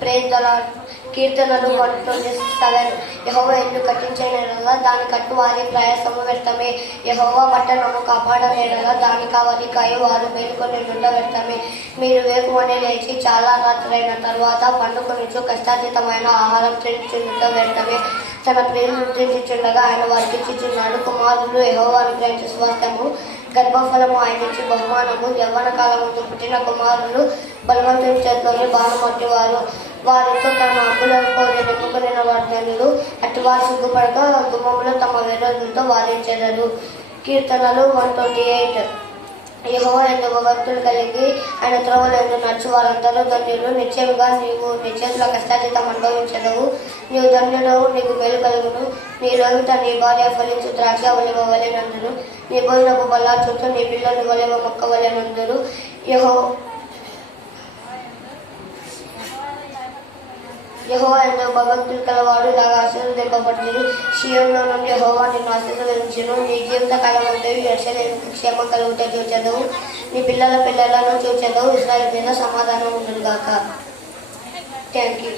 Praise the lord. కీర్తనలు 127. యెహోవా ఇల్లు కట్టించిన ఎడల దాని కట్టువారి ప్రయాసము వ్యర్థమే. యెహోవా పట్టణము కాపాడని ఎడల దాని కావలి కాయు వారు మేలుకొని వ్యర్థమే. మీరు వేకువనే లేచి చాలా రాత్రైన తర్వాత పండుకొనిచు కష్టాతీతమైన ఆహారం తినిచుండుట వ్యర్థమే. తన ప్రియులను ఉద్దేశించుండగా ఆయన వారికి ఇచ్చిచున్నాడు. కుమారులు యెహోవా అనుగ్రహించు స్వాస్థ్యము, గర్భఫలము ఆయన ఇచ్చి బహుమానము. యవ్వన కాలముందు పుట్టిన కుమారులు బలవంతుని చేతిలోని బాణమట్టి వారు. వారితో తన అప్పులను కోరి నెప్పుకొనిన వర్ధనులు. అటువారు సిగ్గుపడక గుమ్మములో తమ విరోధులతో వారించెదరు. కీర్తనలు 128. యెహోవా యందు భక్తులు కలిగి ఆయన త్రోవలందు నడుచు వారందరూ ధన్యులు. నిశ్చయముగా నీవు నీ చేతుల కష్టాతీతం అనుభవించదవు. నీవు ధన్యుడవు, నీకు మేలు కలుగును. నీ లోవిట నీ భార్య ఫలించు ద్రాక్ష ఒలివ వలెనందురు. నీ భోజనపు బల్ల చుట్టూ నీ పిల్లలు ఒలివ మొక్క వలెనందురు. యెహోవా యందు భక్తులు కలవాడు ఇలాగా ఆశీర్వదింపబడును. షియోనులో నుండి యెహోవా నిన్ను ఆశీర్వదించును. నీ జీవిత కాలమంతయు యెరూషలేముకు క్షేమం కలుగుట చూచెదవు. నీ పిల్లల పిల్లలను చూచెదవు. ఇశ్రాయేలు మీద సమాధానం ఉండును గాక. Thank you.